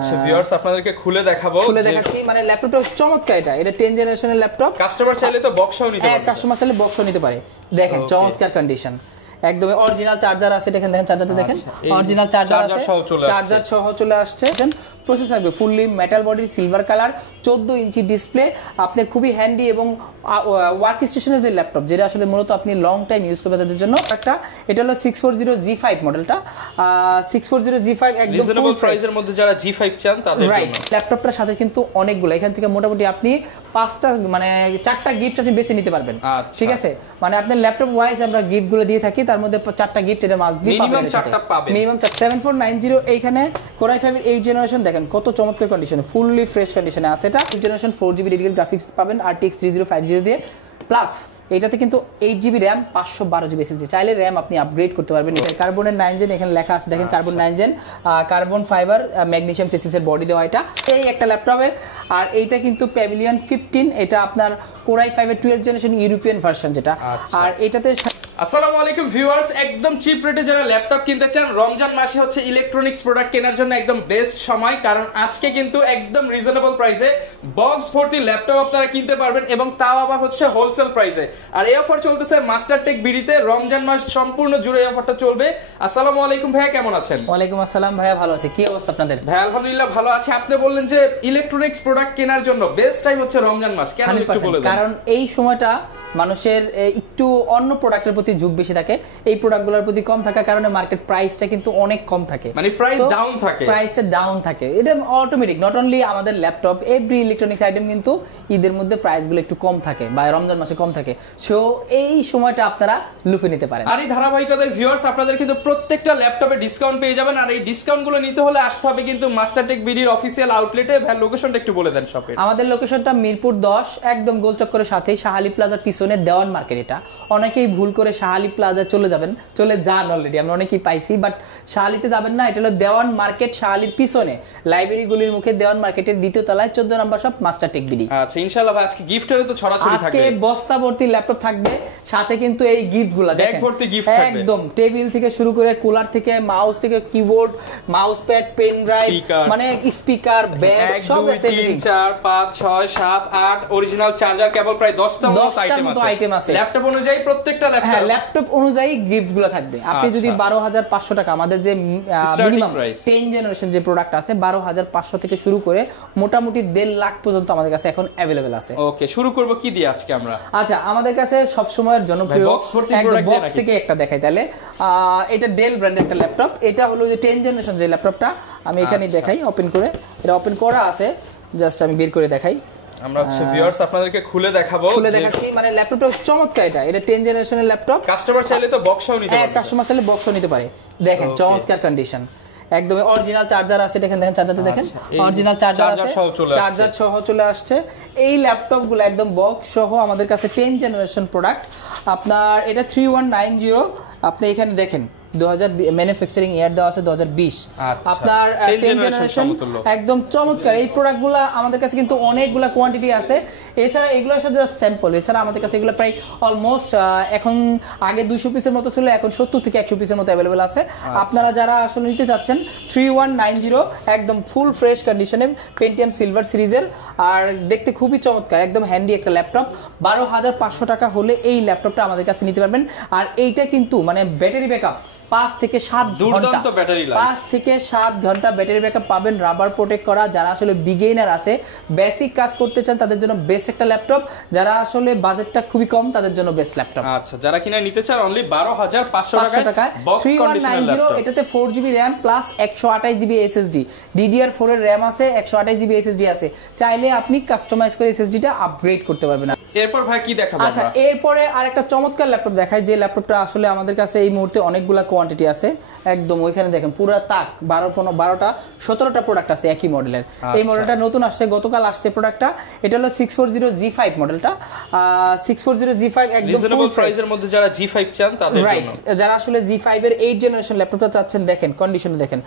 আচ্ছা ভিউয়ার্স আপনাদেরকে খুলে দেখাচ্ছি মানে ল্যাপটপটা চমৎকার। এটা 10 জেনারেশনের ল্যাপটপ। কাস্টমার চাইলে তো বক্সও নিতে পারে। কাস্টমার চাইলে বক্সও নিতে পারে। দেখেন চমৎকার কন্ডিশন, একদম অরিজিনাল চার্জার আছে। দেখেন চার্জারটা দেখেন, অরিজিনাল চার্জার আছে, চার্জার সহ চলে আসছে। প্রসেস থাকবে fully metal body, silver colour, 14 inch display. আপনি খুবই হ্যান্ডি এবং ওয়ার্ক স্টেশনের যে ল্যাপটপ যেটা আসলে মূলত আপনি লং টাইম ইউজ করবেন তাদের জন্য একটা। এটা হলো 640G5 মডেলটা। 640G5 একদম রিজনেবল প্রাইসের মধ্যে যারা G5 চান তাদের জন্য। রাইট, ল্যাপটপটার সাথে কিন্তু অনেকগুলো, এখান থেকে মোটামুটি আপনি 5টা মানে 4টা গিফট আপনি বেছে নিতে পারবেন। ঠিক আছে, মানে আপনার ল্যাপটপ ওয়াইজ আমরা গিফট গুলো দিয়ে থাকি, তার মধ্যে 4টা গিফট এটা মাস্ট বি মিনিমাম 4টা পাবেন। মিনিমাম 7490 এইখানে Core i5 এর 8 জেনারেশন। দেখেন কত চমৎকার কন্ডিশনে, ফুললি ফ্রেশ কন্ডিশনে আছে এটা। 8 জেনারেশন 4GB ডেডিকেটেড গ্রাফিক্স পাবেন RTX 3050 দিয়ে, প্লাস এটাতে কিন্তু 8GB RAM 512GB SSD। চাইলে RAM আপনি আপগ্রেড করতে পারবেন। এটা কার্বনের 9 জেন এখানে লেখা আছে, দেখেন carbon 9 gen, carbon fibre magnesium চেসিসের বডি দেওয়া এটা এই একটা ল্যাপটপে। আর এইটা কিন্তু প্যাভিলিয়ন 15, এটা আপনার Core i5 এর 12 জেনারেশন ইউরোপিয়ান ভার্সন যেটা। আর এটাতে আসসালামু আলাইকুম ভিউয়ার্স, একদম চিপ রেটে যারা ল্যাপটপ কিনতে চান, রমজান মাসে হচ্ছে ইলেকট্রনিক্স প্রোডাক্ট কেনার জন্য একদম বেস্ট সময়। কারণ আজকে কিন্তু একদম রিজনেবল প্রাইসে বক্স ভর্তি ল্যাপটপ আপনারা কিনতে পারবেন, এবং তাও আবার হচ্ছে হোলসেল প্রাইসে। আর এই অফার চলতেছে মাস্টারটেক বিডিতে, রমজান মাস সম্পূর্ণ জুড়ে অফারটা চলবে। আসসালামু আলাইকুম ভাইয়া, কেমন আছেন? ওয়ালাইকুম আসসালাম ভাইয়া, ভালো আছি। কি অবস্থা আপনাদের? ভাই আলহামদুলিল্লাহ ভালো আছি। আপনি বললেন যে ইলেকট্রনিক্স প্রোডাক্ট কেনার জন্য বেস্ট টাইম হচ্ছে রমজান মাস, কেন একটু বলে দেন। কারণ এই সময়টা মানুষের একটু অন্য প্রোডাক্টের প্রতি ঝোঁক বেশি থাকে, এই প্রোডাক্টগুলোর প্রতি কম থাকার কারণে মার্কেট প্রাইসটা কিন্তু অনেক কম থাকে, মানে প্রাইস ডাউন থাকে, প্রাইসটা ডাউন থাকে। এটা অটোমেটিক, নট অনলি আমাদের ল্যাপটপ, এভরি ইলেকট্রনিক্স আইটেম কিন্তু ঈদের মধ্যে প্রাইসগুলো একটু কম থাকে বা রমজান মাসে কম থাকে। সো এই সময়টা আপনারা লুফে নিতে পারেন। আর এই ধারাবাহিকতায় ভিউয়ার্স আপনাদের কিন্তু প্রত্যেকটা ল্যাপটপে ডিসকাউন্ট পেয়ে যাবেন। আর এই ডিসকাউন্টগুলো নিতে হলে আসতে হবে কিন্তু মাস্টারটেক বিডির অফিসিয়াল আউটলেটে। ভাই লোকেশনটা একটু বলে দেন শপের। আমাদের লোকেশনটা মিরপুর 10, একদম গোলচক্করের সাথেই শাহালি প্লাজার পিছনে দেওয়ান মার্কেট। এটা অনেকেই ভুল করে শাহালি প্লাজা চলে যান অলরেডি, আমরা অনেকেই পাইছি, বাট শাহালিতে যাবেন না। এটা হলো দেওয়ান মার্কেট, শাহালির পিছনে লাইব্রেরিগুলির মুখে দেওয়ান মার্কেটের দ্বিতীয় তলায় 14 নম্বর শপ মাস্টারটেক বিডি। আচ্ছা ইনশাআল্লাহ ভাই আজকে গিফটেরও তো ছড়াছড়ি থাকবে। আজকে বস্তা ভর্তি ল্যাপটপ থাকবে, সাথে কিন্তু এই গিফটগুলো দেখেন, ব্যাগ ভর্তি গিফট থাকবে। একদম টেবিল থেকে শুরু করে কুলার থেকে মাউস থেকে keyboard, mouse pad, pen drive, মানে স্পিকার, ব্যাগ, সব আছে। 3 4 5 6 7 8 অরিজিনাল চার্জার কেবল প্রায় 10টা মতো আইটেম আছে। ল্যাপটপ অনুযায়ী প্রত্যেকটা ল্যাপটপ অনুযায়ী গিফটগুলো থাকবে। আপনি যদি 12,500 টাকা, আমাদের যে মিনিমাম 10 জেনারেশন যে প্রোডাক্ট আছে 12,500 থেকে শুরু করে মোটামুটি 1.5 লাখ পর্যন্ত আমাদের কাছে এখন अवेलेबल আছে। ওকে, শুরু করব কি দিয়ে আজকে আমরা? আচ্ছা, আমাদের কাছে সব সময়ের জনপ্রিয় বক্স থেকে একটা দেখাই তাহলে। এটা ডেল ব্র্যান্ডের একটা ল্যাপটপ। এটা হলো যে 10 জেনারেশন যে ল্যাপটপটা, আমি এখানে দেখাই ওপেন করে। এটা ওপেন করা আছে, জাস্ট আমি বের করে দেখাই। আমরা হচ্ছে ভিউয়ার্স আপনাদেরকে খুলে দেখাচ্ছি মানে ল্যাপটপটা চমৎকার। এটা 10 জেনারেশনের ল্যাপটপ। কাস্টমার চাইলে তো বক্সও নিতে পারে। কাস্টমার চাইলে বক্সও নিতে পারে। দেখেন চমৎকার কন্ডিশন, একদম অরিজিনাল চার্জার আছে। দেখেন চার্জারটা দেখেন, অরিজিনাল চার্জার আছে, চার্জার সহ চলে আসছে। এই ল্যাপটপগুলো একদম বক্স সহ আমাদের কাছে 10 জেনারেশন প্রোডাক্ট। আপনার এটা 3190, আপনি এখানে দেখেন 2000 ম্যানুফ্যাকচারিং ইয়ার দেওয়া আছে 2020। আপনার 10 জেনারেশন একদম চমৎকার। এই প্রোডাক্টগুলো আমাদের কাছে কিন্তু অনেকগুলো কোয়ান্টিটি আছে। এছাড়া এগুলোর সাথে স্যাম্পল, এছাড়া আমাদের কাছে এগুলো প্রায় অলমোস্ট এখন আগে 200 পিসের মতো ছিল, এখন 70 থেকে 100 পিসের মতো अवेलेबल আছে। আপনারা যারা আসলে নিতে চাচ্ছেন 3190 একদম ফুল ফ্রেশ কন্ডিশনে, পেন্টিয়াম সিলভার সিরিজের, আর দেখতে খুবই চমৎকার, একদম হ্যান্ডি একটা ল্যাপটপ। 12,500 টাকা হলে এই ল্যাপটপটা আমাদের কাছে নিতে পারবেন। আর এইটা কিন্তু মানে ব্যাটারি ব্যাকআপ 5 থেকে 7 ঘন্টা, 5 থেকে 7 ঘন্টা ব্যাটারি ব্যাকআপ পাবেন, রাবার প্রোটেক্ট করা। যারা আসলে বিগিনার আছে, বেসিক কাজ করতে চান, তাদের জন্য বেস্ট একটা ল্যাপটপ। যারা আসলে বাজেটটা খুবই কম, তাদের জন্য বেস্ট ল্যাপটপ। আচ্ছা, যারা কিনা নিতে চান অনলি 12,500 টাকায় বক্স কন্ডিশনাল ল্যাপটপ। এটাতে 4GB RAM plus 128GB SSD, DDR4 এর RAM আছে, 128GB SSD আছে। চাইলে আপনি কাস্টমাইজ করে SSD-টা আপগ্রেড করতে পারবেন। এরপর ভাই কি দেখাবো? আচ্ছা, এরপরে আরেকটা চমৎকার ল্যাপটপ দেখাই, যে ল্যাপটপটা আসলে আমাদের কাছে এই মুহূর্তে অনেকগুলা কোয়ান্টিটি আছে। একদম ওইখানে দেখেন পুরো তাক 12টা 17টা প্রোডাক্ট আছে একই মডেলের। এই মডেলটা নতুন আসছে, গতকাল আসছে প্রোডাক্টটা। এটা হলো 640G5 মডেলটা। 640G5 একদম রিজনেবল প্রাইসের মধ্যে যারা G5 চান তাদের জন্য। রাইট, যারা আসলে G5 এর 8 জেনারেশন ল্যাপটপটা চাচ্ছেন, দেখেন কন্ডিশন দেখেন,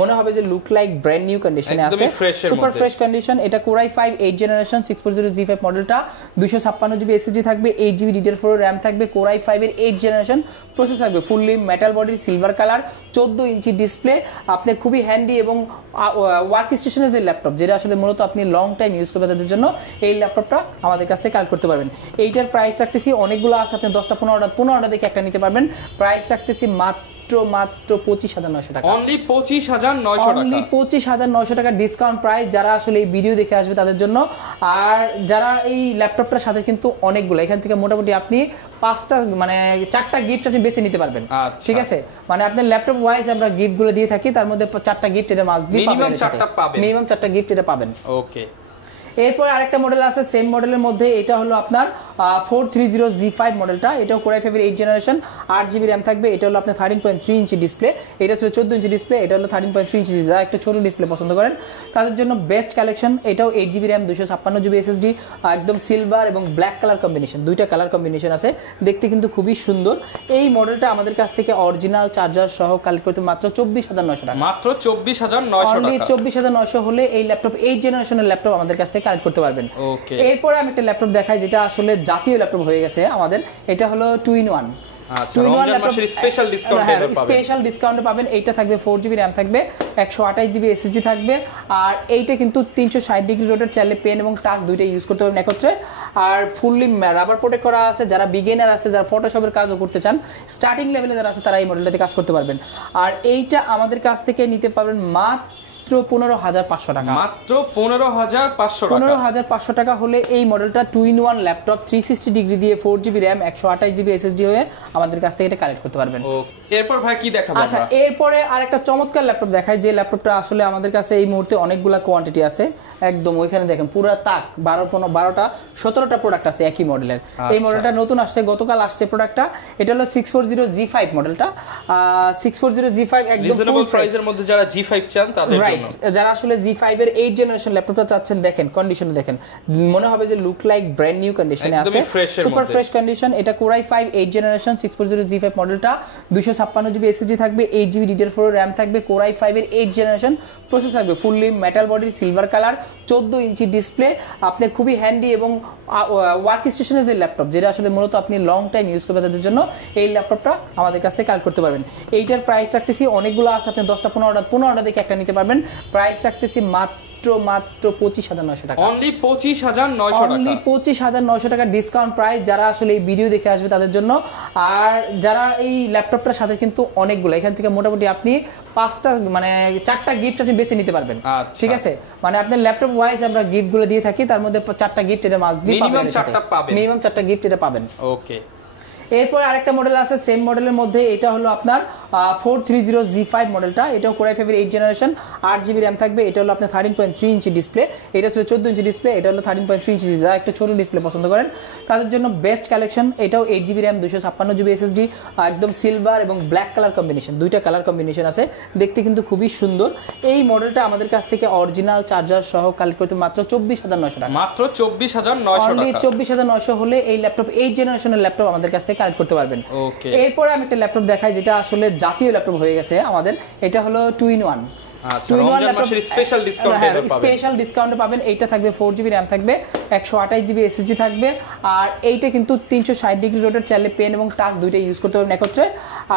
মনে হবে যে লুক লাইক ব্র্যান্ড নিউ কন্ডিশনে আছে, সুপার ফ্রেশ কন্ডিশন। এটা Core i5 8 জেনারেশন 640G5 মডেলটা, 256 জিবি এসএসডি থাকবে, 8 জিবি DDR4 র্যাম থাকবে, Core i5 এর 8 জেনারেশন প্রসেসর থাকবে, ফুললি মেটাল বডির সিলভার কালার, 14 ইঞ্চি ডিসপ্লে। আপনি খুবই হ্যান্ডি এবং ওয়ার্ক স্টেশনের যে ল্যাপটপ, যেটা আসলে মূলত আপনি লং টাইম ইউজ করবেন তাদের জন্য এই ল্যাপটপটা আমাদের কাছ থেকে কালেক্ট করতে পারবেন। এইটার প্রাইস রাখতেছি, অনেকগুলো আছে, আপনি 10টা 15টা দেখে একটা নিতে পারবেন। প্রাইস রাখতেছি মাত্র 25,900 টাকা, অনলি 25,900 টাকা, অনলি 25,900 টাকা ডিসকাউন্ট প্রাইস যারা আসলে এই ভিডিও দেখে আসবে তাদের জন্য। আর যারা এই ল্যাপটপটার সাথে কিন্তু অনেকগুলো, এখান থেকে মোটামুটি আপনি 5টা মানে 4টা গিফট আপনি বেছে নিতে পারবেন, ঠিক আছে? মানে আপনার ল্যাপটপ ওয়াইজ আমরা গিফট গুলো দিয়ে থাকি, তার মধ্যে 4টা গিফট এটা মাস্ট বি পাবেন, মিনিমাম 4টা গিফট এটা পাবেন। ওকে, এরপর আরেকটা মডেল আছে সেম মডেলের মধ্যে, এটা হলো আপনার 430G5 মডেলটা, এটাও Core i5 এর 8 জেনারেশন, 8 জিবি র্যাম থাকবে। এটা হলো আপনার 13.3 ইঞ্চি ডিসপ্লে, এটা ছিল 14 ইঞ্চি ডিসপ্লে, এটা হলো 13.3 ইঞ্চি ডিসপ্লে। যারা একটা ছোট ডিসপ্লে পছন্দ করেন তাদের জন্য বেস্ট কালেকশন। এটাও 8 জিবি র্যাম, 256 জিবি এসএসডি, একদম সিলভার এবং ব্ল্যাক কালার কম্বিনেশন, দুইটা কালার কম্বিনেশন আছে, দেখতে কিন্তু খুবই সুন্দর। এই মডেলটা আমাদের কাছ থেকে অরিজিনাল চার্জার সহ কালেক্ট করতে মাত্র 24,900 টাকা, মাত্র 24,900 টাকা, 24,900 হলে এই ল্যাপটপ 8 জেনারেশনের ল্যাপটপ আমাদের কাছ থেকে কালেক্ট করতে পারবেন। এরপরে আমি একটা ল্যাপটপ দেখাই যেটা আসলে জাতীয় ল্যাপটপ হয়ে গেছে আমাদের, এটা হলো 2-in-1 স্পেশাল ডিসকাউন্টে পাবেন। এইটা থাকবে 4 জিবি র্যাম থাকবে, 128 জিবি এসএসডি থাকবে, আর এইটা কিন্তু 360 ডিগ্রি রোটেট, চাইলে পেন এবং টাচ দুইটা ইউজ করতে পারবেন একত্রে। আর ফুললি রাবার প্রোটেক্ট করা আছে, যারা বিগিনার আছে, যারা ফটোশপের কাজও করতে চান, স্টার্টিং লেভেলে যারা আছে তারা এই মডেলটাতে কাজ করতে পারবেন। আর এইটা আমাদের কাছ থেকে নিতে পারবেন মাত্র 15,500 টাকা, মাত্র 15,500 টাকা হলে এই মডেলটা 2-in-1 ল্যাপটপ 360 ডিগ্রি দিয়ে 4 জিবি র্যাম 128 জিবি এসএসডি হয়ে আমাদের কাছ থেকে এটা কালেক্ট করতে পারবেন। এরপর ভাই কি দেখাবো? আচ্ছা, এরপরে আরেকটা চমৎকার ল্যাপটপ দেখাই, যে ল্যাপটপটা আসলে আমাদের কাছে এই মুহূর্তে অনেকগুলা কোয়ান্টিটি আছে, একদম ওইখানে দেখেন পুরো তাক 12টা 17টা প্রোডাক্ট আছে একই মডেলের। এই মডেলটা নতুন আসছে, গতকাল আসছে প্রোডাক্টটা। এটা হলো 640G5 মডেলটা, 640G5 একদম রিজনেবল প্রাইসের মধ্যে যারা G5 চান তাদের জন্য, যারা আসলে G5 এর 8 জেনারেশন ল্যাপটপটা চাচ্ছেন, দেখেন কন্ডিশনে দেখেন, মনে হবে যে লুক লাইক ব্র্যান্ড নিউ কন্ডিশনে আছে, সুপার ফ্রেশ কন্ডিশন। এটা Core i5 8 জেনারেশন 640G5 মডেলটা, 256 জিবি এসএসডি থাকবে, 8 জিবি DDR4 র্যাম থাকবে, Core i5 এর 8 জেনারেশন প্রসেসর থাকবে, ফুললি মেটাল বডির সিলভার কালার, 14 ইঞ্চি ডিসপ্লে। আপনি খুবই হ্যান্ডি এবং ওয়ার্ক স্টেশনের যে ল্যাপটপ, যেটা আসলে মূলত আপনি লং টাইম ইউজ করবেন তাদের জন্য এই ল্যাপটপটা আমাদের কাছ থেকে কালেক্ট করতে পারবেন। এইটার প্রাইস রাখতেছি, অনেকগুলো আছে, আপনি 10টা 15টা দেখে একটা নিতে পারবেন। প্রাইস রাখতেছি মাত্র 25,900 টাকা, অনলি 25,900 টাকা ডিসকাউন্ট প্রাইস যারা আসলে এই ভিডিও দেখে আসবে তাদের জন্য। আর যারা এই ল্যাপটপটার সাথে কিন্তু অনেকগুলো, এখান থেকে মোটামুটি আপনি 5টা মানে 4টা গিফট আপনি বেছে নিতে পারবেন, ঠিক আছে? মানে আপনার ল্যাপটপ ওয়াইজ আমরা গিফট গুলো দিয়ে থাকি, তার মধ্যে 4টা গিফট এটা মাস্ট বি পাবেন, মিনিমাম 4টা গিফট এটা পাবেন। ওকে, এরপর আরেকটা মডেল আছে সেম মডেলের মধ্যে, এটা হলো আপনার 430G5 মডেলটা, এটাও Core i5 এর 8 জেনারেশন, 8 জিবি র্যাম থাকবে। এটা হলো আপনার 13.3 ইঞ্চি ডিসপ্লে, এটা ছিল 14 ইঞ্চি ডিসপ্লে, এটা হলো 13.3 ইঞ্চি ডিসপ্লে। যারা একটা ছোট ডিসপ্লে পছন্দ করেন তাদের জন্য বেস্ট কালেকশন। এটাও 8 জিবি র্যাম, 256 জিবি এসএসডি, একদম সিলভার এবং ব্ল্যাক কালার কম্বিনেশন, দুইটা কালার কম্বিনেশন আছে, দেখতে কিন্তু খুবই সুন্দর। এই মডেলটা আমাদের কাছ থেকে অরিজিনাল চার্জার সহ কালেক্ট করতে মাত্র 24,900 টাকা, মাত্র 24,900 টাকা, 24,900 হলে এই ল্যাপটপ 8 জেনারেশনের ল্যাপটপ আমাদের কাছ থেকে কালেক্ট করতে পারবেন। এরপরে আমি একটা ল্যাপটপ দেখাই যেটা আসলে জাতীয় ল্যাপটপ হয়ে গেছে আমাদের, এটা হলো 2-in-1 স্পেশাল ডিসকাউন্টে পাবেন। এইটা থাকবে 4 জিবি র্যাম থাকবে, 128 জিবি এসএসডি থাকবে, আর এইটা কিন্তু 360 ডিগ্রি রোটেট, চাইলে পেন এবং টাচ দুইটা ইউজ করতে পারবেন একত্রে।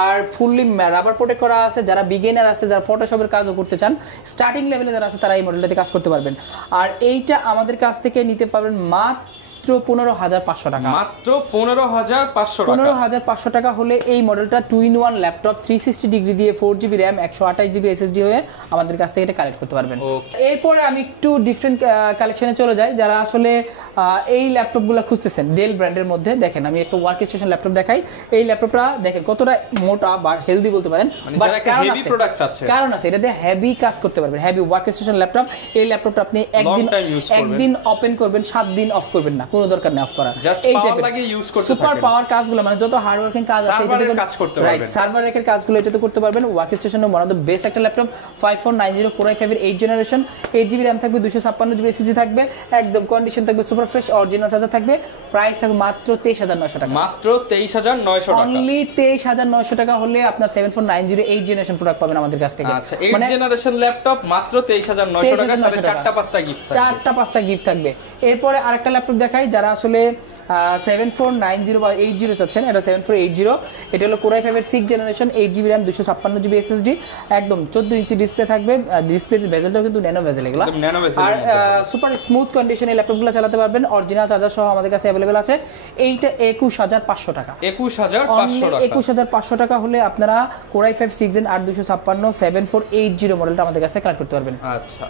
আর ফুললি রাবার প্রোটেক্ট করা আছে, যারা বিগিনার আছে, যারা ফটোশপের কাজও করতে চান, স্টার্টিং লেভেলে যারা আছে তারা এই মডেলটাতে কাজ করতে পারবেন। আর এইটা আমাদের কাছ থেকে নিতে পারবেন মাত্র 15,500 টাকা, মাত্র 15,500 টাকা হলে এই মডেলটা 2-in-1 ল্যাপটপ 360 ডিগ্রি দিয়ে 4 জিবি র্যাম 128 জিবি এসএসডি হয়ে আমাদের কাছ থেকে এটা কালেক্ট করতে পারবেন। এরপরে আমি একটু ডিফারেন্ট কালেকশনে চলে যাই, যারা আসলে এই ল্যাপটপগুলো খুঁজতেছেন ডেল ব্র্যান্ডের মধ্যে। দেখেন আমি একটা ওয়ার্ক স্টেশন ল্যাপটপ দেখাই, এই ল্যাপটপটা দেখেন কতটা মোটা বা হেলদি বলতে পারেন, বাট কারণ আছে এটাতে হেভি কাজ করতে পারবেন, হেভি ওয়ার্ক স্টেশন ল্যাপটপ। এই ল্যাপটপটা আপনি একদিন ওপেন করবেন, 7 দিন অফ করবেন না, কোনো দরকার নেই অফ করা। এই সুপার পাওয়ার কাজগুলো মানে যত হার্ড ওয়ার্কিং কাজ আছে সার্ভার রেকের কাজগুলো এটাতে করতে পারবেন। ওয়ার্ক স্টেশনের ওয়ান অফ দ্য বেস্ট একটা ল্যাপটপ, 5490 Core i5 এর 8 জেনারেশন, 8 জিবি র্যাম থাকবে, 256 জিবি এসএসডি থাকবে, একদম কন্ডিশন থাকবে সুপার ফ্রেশ, অরিজিনাল চার্জার থাকবে। প্রাইস থাকবে মাত্র 23,900 টাকা, মাত্র 23,900 টাকা, অনলি 23,900 টাকা হলে আপনার 7490 8 জেনারেশন প্রোডাক্ট পাবেন আমাদের কাছ থেকে। আচ্ছা, 8 জেনারেশন ল্যাপটপ মাত্র 23,900 টাকা, সাথে 4টা 5টা গিফট থাকবে, 4টা 5টা গিফট থাকবে। এরপরে আরেকটা ল্যাপটপ দেখাই যারা আসলে 7490 বা 80 চাচ্ছেন, এটা 7480, এটা হলো Core i5 এর 6th generation, 8GB RAM 256GB SSD, একদম 14 ইঞ্চি ডিসপ্লে থাকবে। ডিসপ্লের বেজেলটাও কিন্তু ন্যানো বেজেল এগুলো, আর সুপার স্মুথ কন্ডিশনে এই ল্যাপটপগুলো চালাতে পারবেন। অরিজিনাল চার্জার সহ আমাদের কাছে অ্যাভেলেবেল আছে। এইটা 21500 টাকা, 21500 টাকা হলে আপনারা Core i5 6 Gen 8256 7480 মডেলটা আমাদের কাছে কালেক্ট করতে পারবেন। আচ্ছা,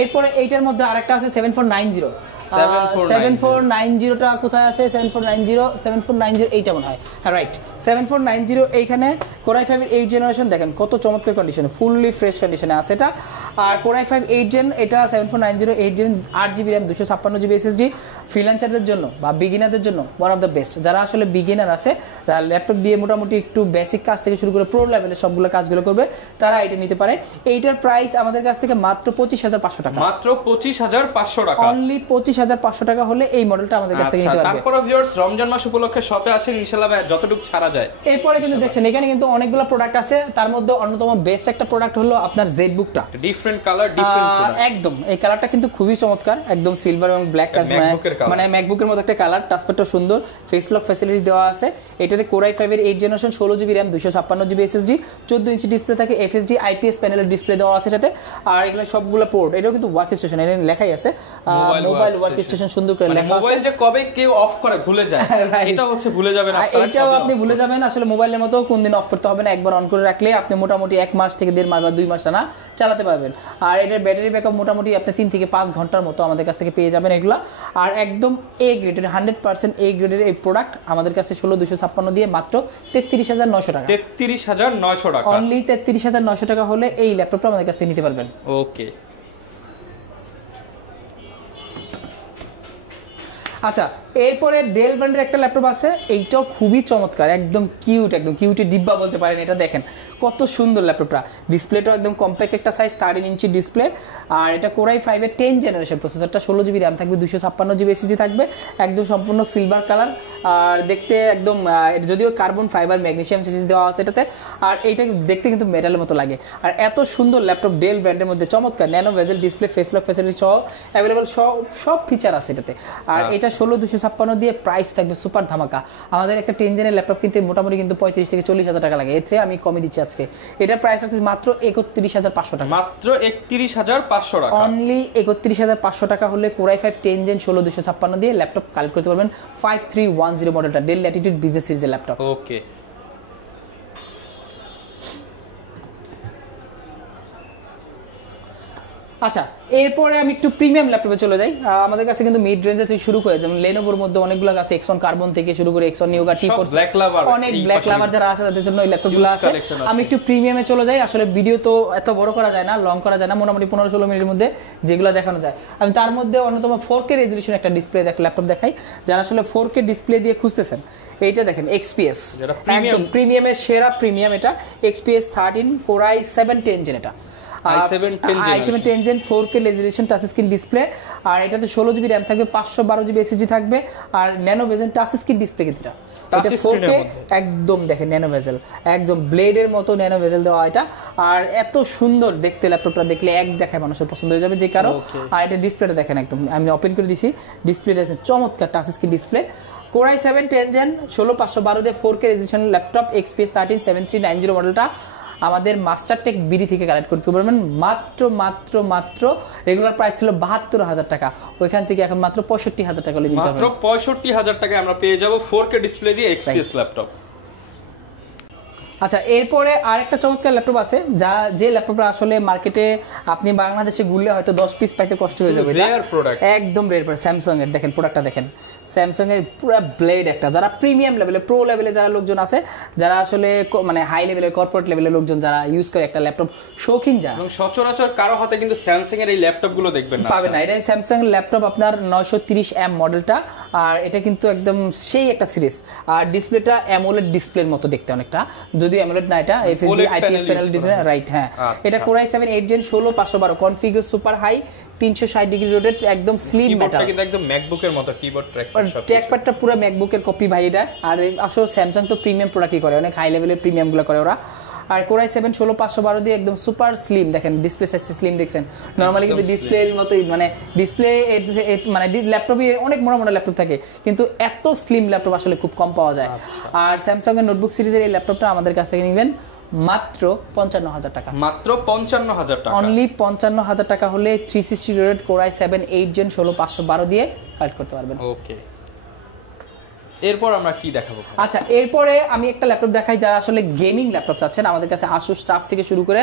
এরপরে এইটার মধ্যে আরেকটা আছে 7490। 7490টা কোথায় আছে? 7490 এইটা মনে হয়, হ্যাঁ রাইট, 7490 এইখানে Core i5 এর 8 জেনারেশন দেখেন কত চমৎকার কন্ডিশনে, ফুললি ফ্রেশ কন্ডিশনে আছে এটা। আর Core i5 8 Gen, এটা 7490 8 Gen 8GB RAM 256GB SSD, ফ্রিল্যান্সারদের জন্য বা বিগিনারদের জন্য ওয়ান অফ দ্য বেস্ট। যারা আসলে বিগিনার আছে, ল্যাপটপ দিয়ে মোটামুটি একটু বেসিক কাজ থেকে শুরু করে প্রো লেভেলের সবগুলো কাজগুলো করবে, তারা এটা নিতে পারে। এইটার প্রাইস আমাদের কাছ থেকে মাত্র 25500 টাকা, মাত্র 25500 টাকা, অনলি 25500 টাকা হলে এই মডেলটা আমাদের কাছ থেকে নিতে পারবে। তারপর ভিউয়ার্স রমজান মাস উপলক্ষে শপে আসেন, ইনশাআল্লাহ যতটুকু ছাড়া যায়। এরপরে কিন্তু দেখছেন এখানে কিন্তু অনেকগুলো প্রোডাক্ট আছে, তার মধ্যে অন্যতম বেস্ট একটা প্রোডাক্ট হলো আপনার জেটবুকটা। ডিফারেন্ট কালার, ডিফারেন্ট প্রোডাক্ট, একদম এই কালারটা কিন্তু খুবই চমৎকার, একদম সিলভার এবং ব্ল্যাক কালার, মানে ম্যাকবুকের মতো একটা কালার। টাচপ্যাডটা সুন্দর, ফেস লক ফ্যাসিলিটি দেওয়া আছে। এটাতে Core i5 এর 8 generation 16GB RAM 256GB SSD, 14 inch display থাকে, FHD IPS প্যানেলের ডিসপ্লে দেওয়া আছে এটাতে। আর এগুলো সবগুলো পোর্ট, এটাও কিন্তু ওয়ার্ক স্টেশন, এখানে লেখাই আছে মোবাইল ওয়ার্ক স্টেশন, সুন্দর করে লেখা আছে। মোবাইল যে কবে কেউ অফ করে ভুলে যায়, এটা হচ্ছে ভুলে যাবেন আপনারা, এটাও আপনি ভুলে যাবেন। আসলে মোবাইলের মতো কোন দিন অফ করতে হবে না, একবার অন করে রাখলে আপনি মোটামুটি 1 মাস থেকে 1.5 মাস বা 2 মাস টানা চালাতে পারবেন। আর এটার ব্যাটারি ব্যাকআপ মোটামুটি আপনি 3 থেকে 5 ঘন্টার মতো আমাদের কাছ থেকে পেয়ে যাবেন এগুলা। আর একদম এ গ্রেডের 100% এ গ্রেডের এই প্রোডাক্ট আমাদের কাছে 16256 দিয়ে মাত্র 33900 টাকা, 33900 টাকা, অনলি 33900 টাকা হলে এই ল্যাপটপটা আমাদের কাছ থেকে নিতে পারবেন। ওকে, আচ্ছা, এরপরে ডেল ব্র্যান্ডের একটা ল্যাপটপ আছে, এইটাও খুবই চমৎকার, একদম কিউটের ডিব্বা বলতে পারেন। এটা দেখেন কত সুন্দর ল্যাপটপটা, ডিসপ্লেটাও একদম কম্প্যাক্ট একটা সাইজ, 13 ইঞ্চি ডিসপ্লে। আর এটা Core i5 এর 10 জেনারেশন প্রসেসরটা, 16GB RAM থাকবে, 256GB SSD থাকবে, একদম সম্পূর্ণ সিলভার কালার। আর দেখতে একদম যদিও কার্বন ফাইবার ম্যাগনেসিয়াম চেসিস দেওয়া আছে এটাতে, আর এইটা দেখতে কিন্তু মেটালের মতো লাগে। আর এত সুন্দর ল্যাপটপ ডেল ব্র্যান্ডের মধ্যে চমৎকার, nano bezel display, face lock facility সহ অ্যাভেলেবল সব ফিচার আছে এটাতে। আর এটা 16256 দিয়ে প্রাইস থাকবে সুপার ধামাকা। আমাদের একটা 10 জেনের ল্যাপটপ কিনতে মোটামুটি কিন্তু 35 থেকে 40,000 টাকা লাগে, এর চেয়ে আমি কমই দিচ্ছি আজকে। এটার প্রাইস রাখছি মাত্র 31500 টাকা, মাত্র 31500 টাকা, অনলি 31500 টাকা হলে Core i5 10 জেন 16256 দিয়ে ল্যাপটপ কালেক্ট করতে পারবেন। 5310 মডেলটা, ডেল ল্যাটিটিউড বিজনেস সিরিজের ল্যাপটপ। ওকে, আচ্ছা, এরপরে আমি একটু প্রিমিয়াম ল্যাপটপে চলে যাই। আমাদের কাছে কিন্তু মিড রেঞ্জে থেকে শুরু করে, যেমন Lenovoর মধ্যে অনেকগুলো আছে, X1 কার্বন থেকে শুরু করে X1 Yoga T4, অনেক ব্ল্যাক লাভার যারা আছে তাদের জন্য এই ল্যাপটপগুলো আছে। আমি একটু প্রিমিয়ামে চলে যাই। আসলে ভিডিও তো এত বড় করা যায় না, লং করা যায় না, মোটামুটি 15-16 মিনিটের মধ্যে যেগুলো দেখানো যায়। আমি তার মধ্যে অন্যতম 4K রেজলিউশন একটা ডিসপ্লে ল্যাপটপ দেখাই, যারা আসলে 4K ডিসপ্লে দিয়ে খুঁজতেছেন। এইটা দেখেন XPS, একদম প্রিমিয়ামের সেরা প্রিমিয়াম, এটা XPS 13 Core i7 10 জেন, এটা i7 10 Gen 4K resolution touch screen display. আর এটাতে 16GB RAM থাকবে, 512GB SSD থাকবে, আর nano bezel touch screen display. কিন্তু এটা 4K একদম দেখেন ন্যানো ভেজেল, একদম ব্লেডের মতো ন্যানো ভেজেল দেওয়া এটা। আর এত সুন্দর দেখতে, ল্যাপটপটা দেখলে এক দেখায় মানুষের পছন্দ হয়ে যাবে যে কারো। আর এটা ডিসপ্লেটা দেখেন, একদম আমি ওপেন করে দিছি, ডিসপ্লে দেখেন চমৎকার touch screen display. Core i7 10 Gen 16512 দিয়ে 4K রেজোলিউশন ল্যাপটপ, XPS 13 7390 মডেলটা আমাদের মাস্টারটেক বিডি থেকে কালেক্ট করতে পারবেন মাত্র রেগুলার প্রাইস ছিল 72000 টাকা, ওইখান থেকে এখন মাত্র 65000 টাকা হলে দিতে পারবেন। মাত্র 65000 টাকায় আমরা পেয়ে যাব 4K ডিসপ্লে দিয়ে XPS ল্যাপটপ। আচ্ছা, এরপরে আরেকটা চমৎকার ল্যাপটপ আছে, যে ল্যাপটপটা আসলে মার্কেটে আপনি বাংলাদেশে ঘুরলে হয়তো 10 পিস পাইতে কষ্ট হয়ে যাবে, রেয়ার প্রোডাক্ট, একদম রেয়ার প্রোডাক্ট। স্যামসাং এর দেখেন প্রোডাক্টটা দেখেন, স্যামসাং এর পুরো ব্লেড একটা, যারা প্রিমিয়াম লেভেলে প্রো লেভেলে যারা লোকজন আছে, যারা আসলে মানে হাই লেভেলের কর্পোরেট লেভেলের লোকজন যারা ইউজ করে একটা ল্যাপটপ শৌখিন যারা, এবং সচরাচর কারো হাতে কিন্তু স্যামসাং এর এই ল্যাপটপ গুলো দেখবেন না, পাবেন না। এটা স্যামসাং এর ল্যাপটপ আপনার 930M মডেলটা, আর এটা কিন্তু একদম সেই একটা সিরিজ। আর ডিসপ্লেটা অ্যামোলেড ডিসপ্লের মতো দেখতে অনেকটা, যদিও অ্যামোলেড না, এটা FHD IPS panel display, right, হ্যাঁ। এটা Core i7 8 Gen 16512 configure super high, 360 degree rotate, একদম স্লিম মেটাল, কিন্তু একদম ম্যাকবুকের মতো কিবোর্ড ট্র্যাকপ্যাডটা পুরো ম্যাকবুকের কপি ভাই এটা। আর আসলে স্যামসাং তো প্রিমিয়াম প্রোডাক্টই করে, অনেক হাই লেভেলের প্রিমিয়াম গুলো করে ওরা। আর Core i7 16512 দিয়ে একদম সুপার স্লিম, দেখেন ডিসপ্লে সাইজ স্লিম দেখছেন, নরমালি কিন্তু ডিসপ্লের মতোই মানে ডিসপ্লে মানে ল্যাপটপে অনেক মোটা মোটা ল্যাপটপ থাকে কিন্তু এত স্লিম ল্যাপটপ আসলে খুব কম পাওয়া যায়। আর স্যামসাং এর নোটবুক সিরিজের এই ল্যাপটপটা আমাদের কাছ থেকে নেবেন মাত্র 55,000 টাকা, মাত্র 55,000 টাকা, অনলি 55,000 টাকা হলে 360 রেটেড Core i7 8 Gen 16512 দিয়ে কালেক্ট করতে পারবেন। ওকে, এরপর আমরা কি দেখাবো? আচ্ছা, এরপরে আমি একটা ল্যাপটপ দেখাই যারা আসলে গেমিং ল্যাপটপ চাচ্ছেন। আমাদের কাছে Asus স্টাফ থেকে শুরু করে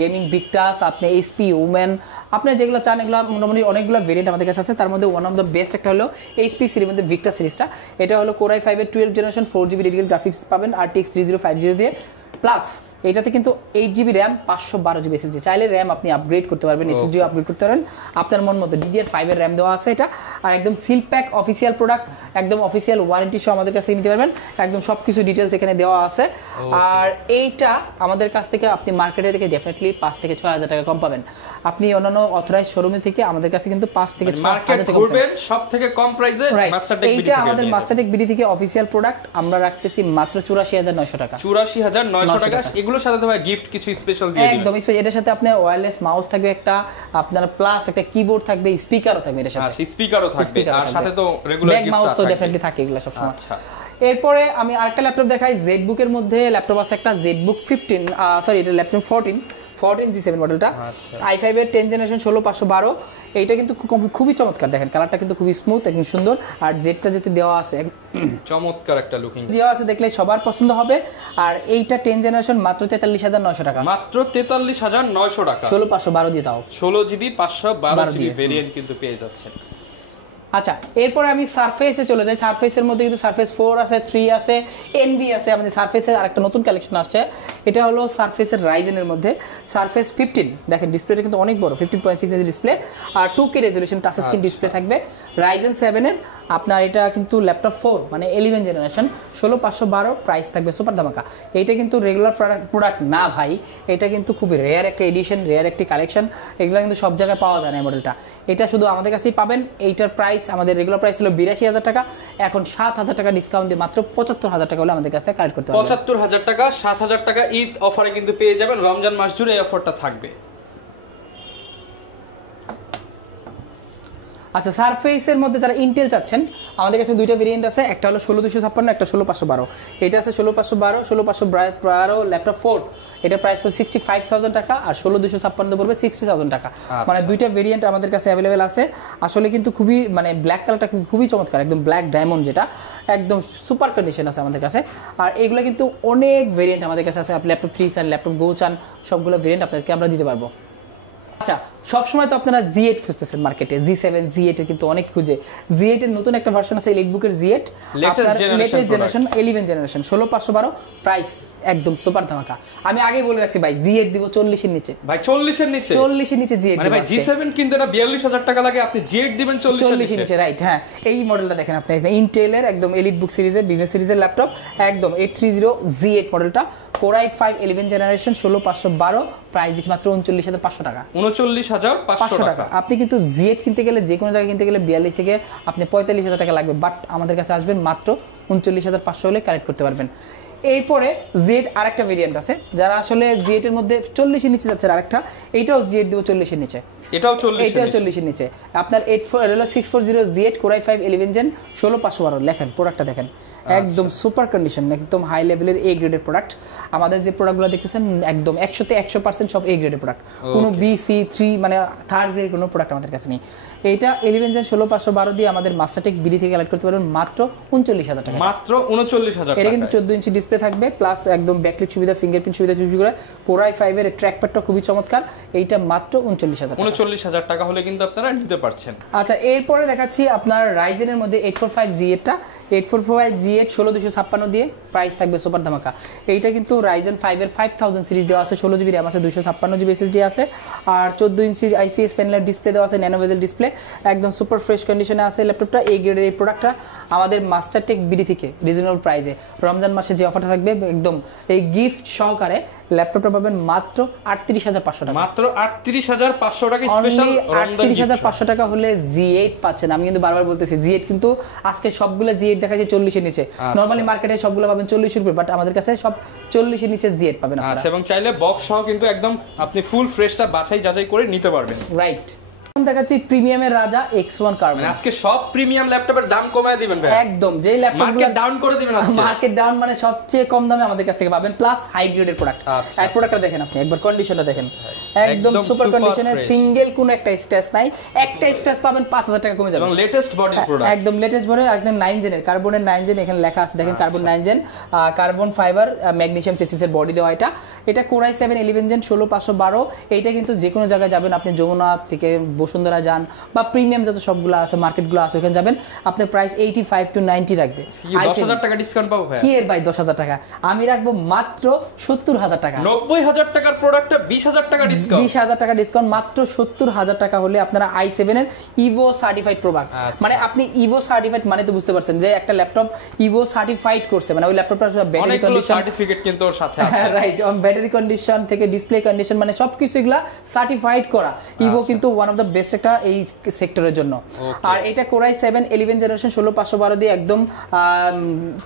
গেমিং Victus, আপনি HP Omen, আপনি যেগুলো চান এগুলো মোটামুটি অনেকগুলো ভেরিয়েন্ট আমাদের কাছে আছে। তার মধ্যে ওয়ান অফ দ্য বেস্ট একটা হলো HP সিরিজের মধ্যে Victus সিরিজটা। এটা হলো Core i5 এর 12 জেনারেশন 4GB ডেডিকেটেড গ্রাফিক্স পাবেন RTX 3050 দিয়ে, প্লাস এইটাতে কিন্তু 8GB র্যাম 512GB SSD, চাইলে র্যাম আপনি আপগ্রেড করতে পারবেন, SSD আপগ্রেড করতে পারবেন আপনার মন মতো। DDR5 এর র্যাম দেওয়া আছে এটা, আর একদম সিল প্যাক অফিসিয়াল প্রোডাক্ট, একদম অফিসিয়াল ওয়ারেন্টি সহ আমাদের কাছ থেকে নিতে পারবেন, একদম সবকিছু ডিটেইলস এখানে দেওয়া আছে। আর এইটা আমাদের কাছ থেকে আপনি মার্কেটে থেকে ডেফিনেটলি 5 থেকে 6,000 টাকা কম পাবেন। আপনি অন্যান্য অথরাইজড শোরুমে থেকে আমাদের কাছে কিন্তু 5 থেকে 6,000 টাকা পাবেন, সবথেকে কম প্রাইসে মাস্টারটেক বিডি। এইটা আমাদের মাস্টারটেক বিডি থেকে অফিসিয়াল প্রোডাক্ট, আমরা রাখতেছি মাত্র 84,900 টাকা। 84,900 টাকা। এগুলোর সাথে তো ভাই গিফট কিছু স্পেশাল দিয়ে দিবেন? একদম স্পেশাল, এটার সাথে আপনার ওয়্যারলেস মাউস থাকবে একটা, আপনার প্লাস একটা কিবোর্ড থাকবে, স্পিকারও থাকবে এর সাথে। আচ্ছা, স্পিকারও থাকবে, আর সাথে তো রেগুলার গিফট মাউস তো ডেফিনেটলি থাকে এগুলা সব সময়। আচ্ছা, এরপরে আমি আরেকটা ল্যাপটপ দেখাই। ZBook এর মধ্যে ল্যাপটপ আছে একটা, ZBook 15, সরি এটা ল্যাপটপ 14 G7 মডেলটা, i5 এর 10 জেনারেশন 16512। এইটা কিন্তু খুবই চমৎকার, দেখেন কালারটা কিন্তু খুবই স্মুথ, একদম সুন্দর। আর জেটটা যেতে দেওয়া আছে চমৎকার একটা লুকিং দেওয়া আছে, দেখলে সবার পছন্দ হবে। আর এইটা 10 জেনারেশন মাত্র 43,900 টাকা, মাত্র 43,900 টাকা, 16512 দিয়ে দাও, 16GB 512GB ভেরিয়েন্ট কিন্তু পেয়ে যাচ্ছেন। আচ্ছা, এরপরে আমি সারফেসে চলে যাই। সারফেসের মধ্যে কিন্তু সারফেস 4 আছে, 3 আছে, NV আছে। আমাদের সারফেসের আরেকটা নতুন কালেকশন আসছে, এটা হলো সারফেসের রাইজেনের মধ্যে সারফেস 15। দেখেন ডিসপ্লেটা কিন্তু অনেক বড়, 15.6 ইঞ্চি ডিসপ্লে, আর 2K resolution touch screen display থাকবে। রাইজেন 7 এর আপনার এটা কিন্তু ল্যাপটপ 4 মানে 11 জেনারেশন 16512, প্রাইস থাকবে সুপার ধামাকা। এইটা কিন্তু রেগুলার প্রোডাক্ট না ভাই, এটা কিন্তু খুব রেয়ার একটা এডিশন, রেয়ার একটি কালেকশন, এগুলো কিন্তু সব জায়গায় পাওয়া যায় না এই মডেলটা। এটা শুধু আমাদের কাছেই পাবেন। এইটার প্রাইস আমাদের রেগুলার প্রাইস ছিল 82,000 টাকা, এখন 7,000 টাকা ডিসকাউন্ট দিয়ে মাত্র 75,000 টাকা হলে আমাদের কাছ থেকে কালেক্ট করতে পারবেন। 75,000 টাকা, 7,000 টাকা ঈদ অফারে কিন্তু পেয়ে যাবেন। রমজান মাস জুড়ে এই অফারটা থাকবে। আচ্ছা, সারফেসের মধ্যে যারা ইন্টেল চাচ্ছেন আমাদের কাছে দুইটা ভেরিয়েন্ট আছে, একটা হলো 16256, একটা 16512। এটা আছে 16512, 16512 ল্যাপটপ 4, এটা প্রাইস পড়বে 65,000 টাকা, আর 16256 পড়বে 60,000 টাকা। মানে দুইটা ভেরিয়েন্ট আমাদের কাছে অ্যাভেলেবেল আছে। আসলে কিন্তু খুবই মানে ব্ল্যাক কালারটা খুবই চমৎকার, একদম ব্ল্যাক ডায়মন্ড, যেটা একদম সুপার কন্ডিশন আছে আমাদের কাছে। আর এগুলো কিন্তু অনেক ভেরিয়েন্ট আমাদের কাছে আছে, আপনি ল্যাপটপ 3 চান, ল্যাপটপ গো চান, সবগুলো ভেরিয়েন্ট আপনাদেরকে আমরা দিতে পারবো। আচ্ছা, সবসময় তো আপনারা Z8 খুঁজতেছেন মার্কেটে, G7 Z8 এর কিন্তু অনেক খুঁজে। Z8 এর নতুন একটা ভার্সন আছে এলিটবুকের Z8, latest generation 11 generation 16512, price একদম সুপার ধামাকা। আমি আগেই বলে রাখছি ভাই, Z8 দিব 40 এর নিচে ভাই, 40 এর নিচে, 40 এর নিচে Z8 মানে ভাই G7 কিন্তু এটা 42,000 টাকা লাগে, আপনি Z8 দিবেন 40 এর নিচে, রাইট? হ্যাঁ, এই মডেলটা দেখেন আপনি, ইন্টেলের একদম এলিটবুক সিরিজের বিজনেস সিরিজের ল্যাপটপ, একদম 830 Z8 মডেলটা, Core i5 11 জেনারেশন 16512, প্রাইস দিচ্ছি মাত্র 39,500 টাকা, 39,500 টাকা। আপনি কিন্তু Z8 কিনতে গেলে যে কোনো জায়গায় কিনতে গেলে 42 থেকে আপনি 45,000 টাকা লাগবে, বাট আমাদের কাছে আসবেন মাত্র 39,500 হলে কালেক্ট করতে পারবেন। এরপরে Z আরেকটা ভেরিয়েন্ট আছে, যারা আসলে Z8 এর মধ্যে 40 এর নিচে যাচ্ছে, আরেকটা এইটাও Z8 দিব 40 এর নিচে, এটাও 40 এর নিচে। আপনার 640 Z Core i5 11 Gen 16512, লেখেন প্রোডাক্টটা দেখেন, একদম সুপার কন্ডিশন, একদম হাই লেভেলের A গ্রেডের প্রোডাক্ট। আমাদের যে প্রোডাক্টগুলো দেখতেছেন একদম 100তে 100% সব A গ্রেডের প্রোডাক্ট, কোনো BC3 মানে থার্ড গ্রেড কোনো প্রোডাক্ট আমাদের কাছে নেই। এইটা 11 Gen 16512 দিয়ে আমাদের মাস্টারটেক বিডি থেকে কালেক্ট করতে পারবেন মাত্র 39,000 টাকা, মাত্র 39,000 টাকা। এটা কিন্তু 14 ইঞ্চি ডিসপ্লে থাকবে, প্লাস একদম ব্যাকলিট সুবিধা, ফিঙ্গারপ্রিন্ট সুবিধা চুজ করে। Core i5 এর ট্র্যাকপ্যাডটা খুবই চমৎকার, এইটা মাত্র 39,000 টাকা হলে কিন্তু আপনারা নিতে পারছেন। আচ্ছা, এরপরে দেখাচ্ছি আপনার রাইজেনের মধ্যে 845 Z8টা, 845 Z8 16256 দিয়ে, প্রাইস থাকবে সুপার ধামাকা। এইটা কিন্তু রাইজেন 5 এর 5000 সিরিজ দেওয়া আছে, 16GB র্যাম আছে, 256GB SSD আছে, আর 14 ইঞ্চি IPS প্যানেলের ডিসপ্লে দেওয়া আছে, ন্যানো বেজেল ডিসপ্লে, একদম সুপার ফ্রেশ কন্ডিশনে আছে ল্যাপটপটা। এই গ্রেডের এই প্রোডাক্টটা আমাদের মাস্টারটেক বিডি থেকে রিজনেবল প্রাইসে রমজান মাসে যে অফারটা থাকবে একদম এই গিফট সহকারে ল্যাপটপটা পাবেন মাত্র 38,500 টাকা, মাত্র 38,500 টাকা স্পেশাল 38,500 টাকা হলে Z8 পাচ্ছেন। আমি কিন্তু বারবার বলতেছি Z8 কিন্তু আজকে সবগুলো Z8 দেখা যায় 40 এর নিচে, নরমালি মার্কেটে সবগুলো পাবেন 40 এর উপরে, বাট আমাদের কাছে সব 40 এর নিচে Z8 পাবেন আপনারা। আচ্ছা, এবং চাইলে বক্স সহ কিন্তু একদম আপনি ফুল ফ্রেশটা বাছাই যাচাই করে নিতে পারবেন। রাইট, দেখাচ্ছি প্রিমিয়ামের রাজা X1 কার্বন। আজকে সব প্রিমিয়াম ল্যাপটপের দাম কমায় দিবেন ভাই, একদম যে ল্যাপটপগুলো মার্কেট ডাউন করে দিবেন আজকে, মার্কেট ডাউন মানে সবচেয়ে কম দামে আমাদের কাছ থেকে পাবেন, প্লাস হাই গ্রেডের প্রোডাক্ট। এই প্রোডাক্টটা দেখেন আপনি একবার, কন্ডিশনটা দেখেন, একদম সুপার কন্ডিশনে, সিঙ্গেল কোনো একটা স্ক্র্যাচ নাই, একটা স্ক্র্যাচ পাবেন 5000 টাকা কমে যাবে, এবং লেটেস্ট বডির প্রোডাক্ট, একদম লেটেস্ট বডি, একদম 9 জেনের কার্বনের 9 জেন এখানে লেখা আছে দেখেন, carbon 9 gen carbon fibre magnesium চেসিসের বডি দেওয়া। এটা Core i7 11 জেন 16512। এইটা কিন্তু যে কোনো জায়গায় যাবেন আপনি, যমুনা থেকে বসুন্ধরা যান বা প্রিমিয়াম যত সবগুলো আছে মার্কেটগুলো আছে ওখানে যাবেন, আপনার প্রাইস 85 to 90 রাখবে। কি 10000 টাকা ডিসকাউন্ট পাবো ভাই? কি এর ভাই 10000 টাকা, আমি রাখবো মাত্র 70000 টাকা। 90000 টাকার প্রোডাক্টটা 20000 টাকা ডিসকাউন্ট, 20000 টাকা ডিসকাউন্ট, মাত্র 70000 টাকা হলে আপনারা i7 এর ইভো সার্টিফাইড প্রোডাক্ট। মানে আপনি ইভো সার্টিফাইড মানে তো বুঝতে পারছেন যে একটা ল্যাপটপ ইভো সার্টিফাইড করছে, মানে ওই ল্যাপটপটার ব্যাটারি কন্ডিশন সার্টিফিকেট কিন্তু ওর সাথে আছে, রাইট, অন ব্যাটারি কন্ডিশন থেকে ডিসপ্লে কন্ডিশন মানে সবকিছু এগুলা সার্টিফাইড করা। ইভো কিন্তু ওয়ান অফ দ্য বেস্ট একটা এই সেক্টরের জন্য। আর এটা Core i7 11 জেনারেশন 16512 দিয়ে একদম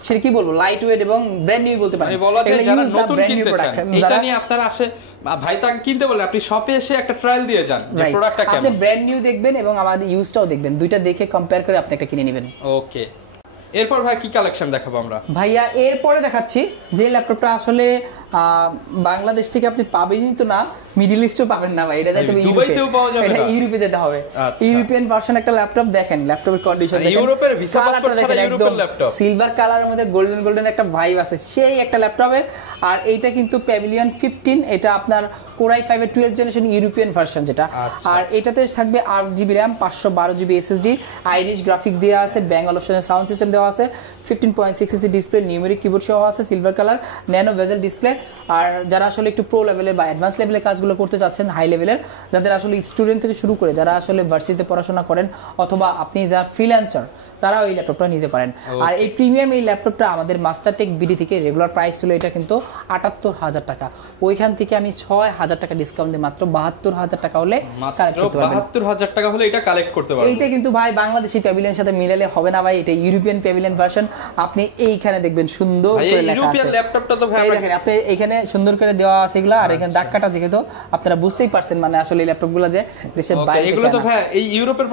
সেটা কি বলবো, লাইট ওয়েট এবং ব্র্যান্ড নিউ বলতে পারেন। বলা যায় যারা নতুন কিনতে চান এটা নিয়ে আপনারা আসে ভাই তাকে কিনতে বলে আপনি শপে এসে একটা ট্রায়াল দিয়ে যান যে প্রোডাক্টটা কেমন, আপনি ব্র্যান্ড নিউ দেখবেন এবং আমাদের ইউজটাও দেখবেন, দুইটা দেখে কম্পেয়ার করে আপনি একটা কিনে নেবেন। ওকে, এরপর ভাই কি কালেকশন দেখাবো আমরা? ভাইয়া এরপরে দেখাচ্ছি যে ল্যাপটপটা আসলে বাংলাদেশ থেকে আপনি পাবেনই তো না, মিডল ইস্টও পাবেন না ভাই, এটা যাইতে হবে দুবাইতেও পাওয়া যাবে না, এটা ইউরোপে যেতে হবে। ইউরোপিয়ান ভার্সন একটা ল্যাপটপ দেখেন, ল্যাপটপের কন্ডিশন দেখেন, ইউরোপের ভিসা পাসপোর্ট ছাড়া ইউরোপের ল্যাপটপ, সিলভার কালারের মধ্যে গোল্ডেন গোল্ডেন একটা ভাইব আছে, সেই একটা ল্যাপটপে। আর এইটা কিন্তু প্যাভিলিয়ন 15, এটা আপনার Core i5 এর 12 জেনারেশন ইউরোপিয়ান ভার্সন যেটা। আর এটাতে থাকবে 8GB RAM 512GB SSD, Irish graphics দেওয়া আছে, ব্যাং অপশনের সাউন্ড সিস্টেম দেওয়া আছে, 15.6 ইঞ্চি ডিসপ্লে, নিউমেরিক কিবোর্ড সহ আছে, silver colour, nano bezel display. আর যারা আসলে একটু প্রো লেভেলের বা অ্যাডভান্স লেভেলের কাজগুলো করতে চাচ্ছেন, হাই লেভেলের, যাদের আসলে স্টুডেন্ট থেকে শুরু করে যারা আসলে ভার্সিটিতে পড়াশোনা করেন অথবা আপনি যারা ফ্রিল্যান্সার, তারা এই ল্যাপটপটা নিতে পারেন। আর এই প্রিমিয়াম এই ল্যাপটপটা আমাদের মাস্টারটেক বিডি থেকে রেগুলার প্রাইস ছিল এটা কিন্তু 78000 টাকা, ওইখান থেকে আমি 6000 টাকা ডিসকাউন্ট দিয়ে মাত্র 72000 টাকা হলে কালেক্ট করতে পারবেন। 72000 টাকা হলে এটা কালেক্ট করতে পারবেন। এইটা কিন্তু ভাই বাংলাদেশি প্যাভিলিয়নের সাথে মিলালে হবে না ভাই, এটা ইউরোপিয়ান প্যাভিলিয়ন ভার্সন। আপনি এইখানে দেখবেন সুন্দর করে লেখা আছে, ইউরোপিয়ান ল্যাপটপটা তো ভাই দেখেন আপনি এখানে সুন্দর করে দেওয়া আছে এগুলা, আর এখানে দাগ কাটা যেহেতু আপনারা বুঝতেই পারছেন মানে আসলে এই ল্যাপটপগুলো যে দেশের বাইরে এগুলো তো ভাই এই ইউরোপের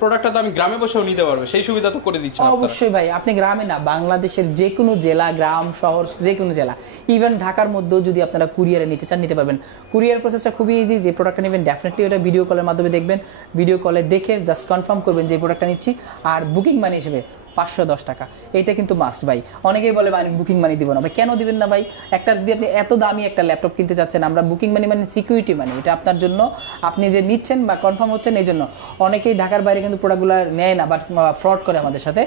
প্রোডাক্টটা তো আমি গ্রামে বসেও নিতে পারবো, সেই সুবিধা তো করে দিচ্ছেন আপনারা। অবশ্যই ভাই, আপনি গ্রামে না, বাংলাদেশের যে কোনো জেলা, গ্রাম, শহর, যে কোনো জেলা, ইভেন ঢাকার মধ্যেও যদি আপনারা কুরিয়ারে নিতে চান নিতে পারবেন। কুরিয়ার প্রসেসটা খুবই ইজি, যে প্রোডাক্টটা নেবেন ডেফিনেটলি ওটা ভিডিও কলের মাধ্যমে দেখবেন, ভিডিও কলে দেখে জাস্ট কনফার্ম করবেন যে প্রোডাক্টটা নিচ্ছি। আর বুকিং মানি হিসেবে 510 টাকা, এটা কিন্তু মাস্ট ভাই। অনেকেই বলে ভাই বুকিং মানি দিব না, ভাই কেন দিবেন না ভাই? একটা যদি আপনি এত দামি একটা ল্যাপটপ কিনতে চাচ্ছেন, আমরা বুকিং মানি মানে সিকিউরিটি মানি, এটা আপনার জন্য, আপনি যে নিচ্ছেন বা কনফার্ম হচ্ছেন এই জন্য। অনেকেই ঢাকার বাইরে কিন্তু প্রোডাক্টগুলো নেয় না, বাট ফ্রড করে আমাদের সাথে।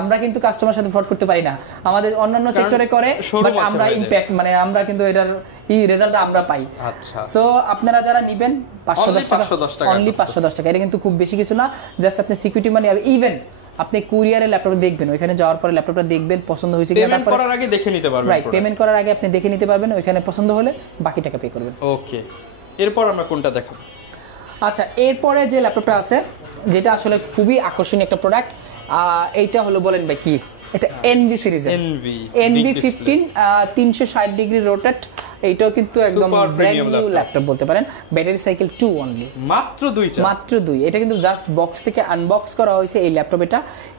আমরা কিন্তু কাস্টমার সাথে ফ্রড করতে পারি না, আমাদের অন্যান্য সেক্টরে করে, বাট আমরা ইম্প্যাক্ট মানে আমরা কিন্তু এটার এই রেজাল্টটা আমরা পাই। আচ্ছা, সো আপনারা যারা নেবেন 510 টাকা, অনলি 510 টাকা, এটা কিন্তু খুব বেশি কিছু না, জাস্ট আপনি সিকিউরিটি মানি। ইভেন আপনি কুরিয়ারে ল্যাপটপ দেখবেন, ওইখানে যাওয়ার পরে ল্যাপটপটা দেখবেন, পছন্দ হয়েছে কিনা, পেমেন্ট করার আগে দেখে নিতে পারবেন। রাইট, পেমেন্ট করার আগে আপনি দেখে নিতে পারবেন, ওইখানে পছন্দ হলে বাকি টাকা পে করবেন। ওকে, এরপর আমরা কোনটা দেখাবো? আচ্ছা, এরপরে যে ল্যাপটপটা আছে যেটা আসলে খুবই আকর্ষণীয় একটা প্রোডাক্ট, এইটা হলো বলেন ভাই কি, এটা এনভি সিরিজের এনভি 15 360 ডিগ্রি রোটেট। এইটাও কিন্তু একদম ব্র্যান্ড নিউ ল্যাপটপ বলতে পারেন, ব্যাটারি সাইকেল 2 অনলি, মাত্র 2। এটা কিন্তু জাস্ট বক্স থেকে আনবক্স করা হয়েছে এই ল্যাপটপ।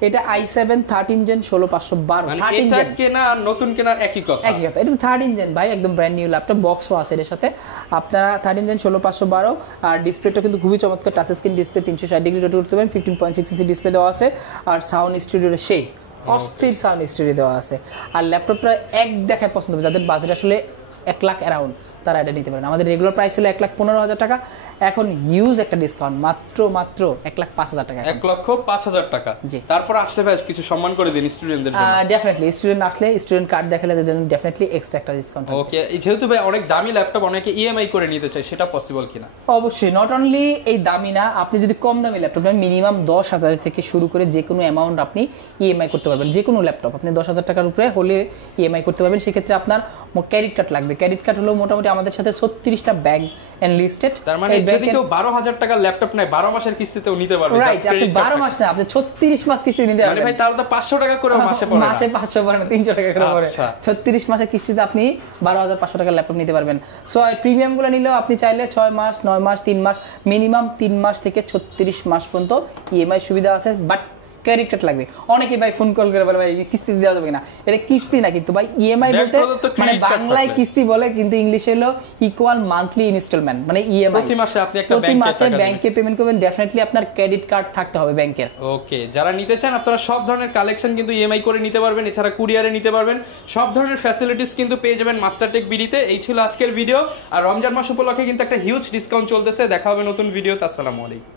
এটা i7 13 জেন 16512, এটা কেনা আর নতুন কেনা একই কথা। এটা 13 জেন ভাই, একদম ব্র্যান্ড নিউ ল্যাপটপ, বক্সও আছে এর সাথে। আপনারা 13 জেন 16512, আর ডিসপ্লেটা কিন্তু খুবই চমৎকার, touch screen display, 360 degree rotate করতে পারেন, 15.6 ইঞ্চি ডিসপ্লে দেওয়া আছে, আর সাউন্ড স্টুডিওর সেই অস্থির সাউন্ড স্টুডিও দেওয়া আছে। আর ল্যাপটপটা এক দেখায় পছন্দ হবে, যাদের বাজেট আসলে 1 লাখ অ্যারাউন্ড, তারা এটা নিতে পারেন। আমাদের রেগুলার প্রাইস ছিল 1,15,000 টাকা, এখন হিউজ একটা ডিসকাউন্ট, মাত্র 1,05,000 টাকা, 1,05,000 টাকা। তারপর আসলে ভাই কিছু সম্মান করে দিন স্টুডেন্টদের জন্য। ডেফিনেটলি স্টুডেন্ট আসলে স্টুডেন্ট কার্ড দেখালে তাদের জন্য ডেফিনেটলি এক্সট্রা একটা ডিসকাউন্ট। ওকে, যেহেতু ভাই অনেক দামি ল্যাপটপ অনেকে ইএমআই করে নিতে চায়, সেটা পসিবল কিনা? অবশ্যই, নট অনলি এই দামি না, আপনি যদি কম দামি ল্যাপটপ নেন মিনিমাম 10,000 থেকে শুরু করে যে কোনো অ্যামাউন্ট আপনি ইএমআই করতে পারবেন। যে কোনো ল্যাপটপ আপনি 10,000 টাকার উপরে হলে ইএমআই করতে পারবেন। সেক্ষেত্রে আপনার ক্রেডিট কার্ড লাগবে। ক্রেডিট কার্ড হলো মোটামুটি আমাদের সাথে 36টা ব্যাংক এনলিস্টেড। তার মানে যদি কেউ 12,000 টাকার ল্যাপটপ নেয় 12 মাসের কিস্তিতেও নিতে পারবে। রাইট, আপনি 12 মাস না, আপনি 36 মাস কিস্তি নিতে পারবেন। মানে ভাই তাহলে তো 500 টাকা করে মাসে পড়ে না, মাসে 500 পড়ে না, 300 টাকা করে পড়ে। 36 মাসের কিস্তিতে আপনি 12,500 টাকার ল্যাপটপ নিতে পারবেন। সো প্রিমিয়াম গুলো নিলেও আপনি চাইলে 6 মাস, 9 মাস, 3 মাস, মিনিমাম 3 মাস থেকে 36 মাস পর্যন্ত ইএমআই সুবিধা আছে। বাট ক্রেডিট কার্ড লাগবে। অনেকে ভাই ফোন কল করে বলে ভাই কিস্তি দেওয়া যাবে না, এটা কিস্তি না কিন্তু ভাই ইএমআই বলতে মানে বাংলায় কিস্তি বলে কিন্তু ইংলিশে হলো ইকুয়াল মান্থলি ইনস্টলমেন্ট, মানে ইএমআই। প্রতি মাসে ব্যাংকে পেমেন্ট করবেন। ডেফিনেটলি আপনার ক্রেডিট কার্ড থাকতে হবে ব্যাংকের। ওকে, যারা নিতে চান আপনারা সব ধরনের কালেকশন কিন্তু ইএমআই করে নিতে পারবেন, এছাড়া কুরিয়ারে নিতে পারবেন। সব ধরনের ফ্যাসিলিটিস কিন্তু পেয়ে যাবেন মাস্টারটেক বিডিতে। এই ছিল আজকের ভিডিও। আর রমজান মাস উপলক্ষে কিন্তু একটা হিউজ ডিসকাউন্ট চলতেছে। দেখা হবে নতুন ভিডিওতে। আসসালামু আলাইকুম।